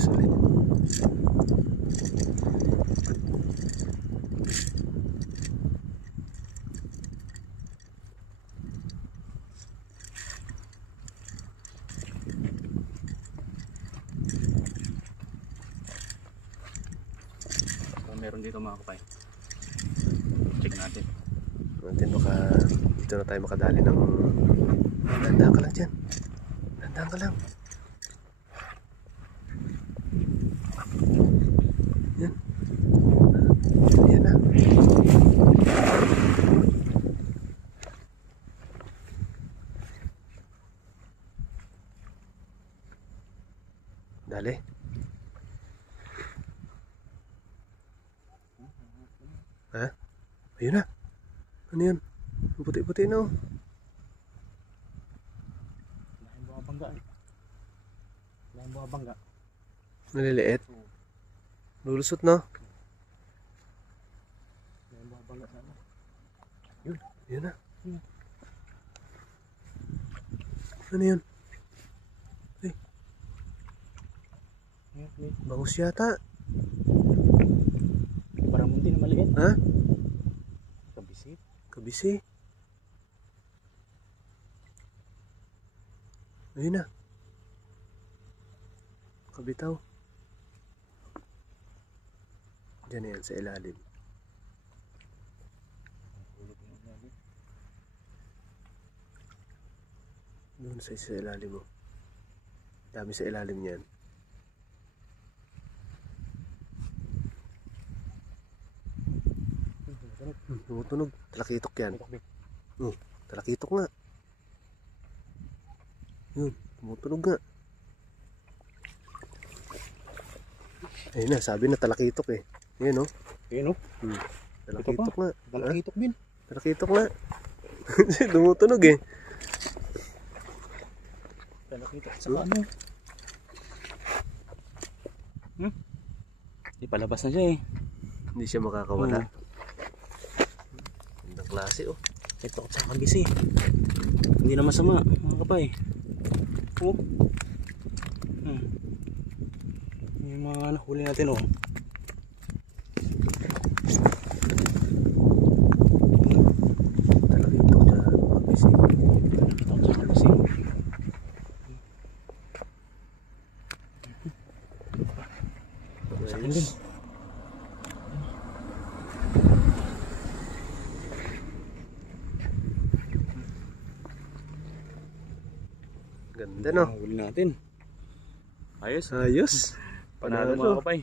ayos ulit. Meron dito mga kapay. Check natin. Baka dito na tayo makadali ng... Landaan ka lang dyan. Landaan ka lang. Yan. Yan na. Dali. Ha? Ayun na. Ano yun? Puti-puti na oh. Laking buha bangga eh. Laking buha bangga. Naliliit? Lulusot no? Laking buha bangga sana. Yun. Yun na. Ano yun? Ay. Bangus yata. Parang munti na maliit. Ha? Kabisi. Kabisi. Ayun na. Kabitaw. Diyan na yan sa ilalim. Doon sa ilalim mo. Dami sa ilalim niyan. Tumutunog. Talakitok yan. Talakitok nga. Yun. Tumutunog nga. Ayun na. Sabi na talakitok eh. Yan o. Ayun o. Talakitok nga. Talakitok din. Talakitok nga. Tumutunog eh. Talakitok. Saka ano? Di palabas na siya eh. Hindi siya makakawala. Gandang klase oh. Ito at saka kabisi. Hindi na masama mga kapay. Oh. Yung mga nahuli natin oh. Talakitok siya. Kabisi. Ito at saka kabisi. Sa akin din. Ganda no. Huli natin. Ayos. Ayos. Panalo mga kapay.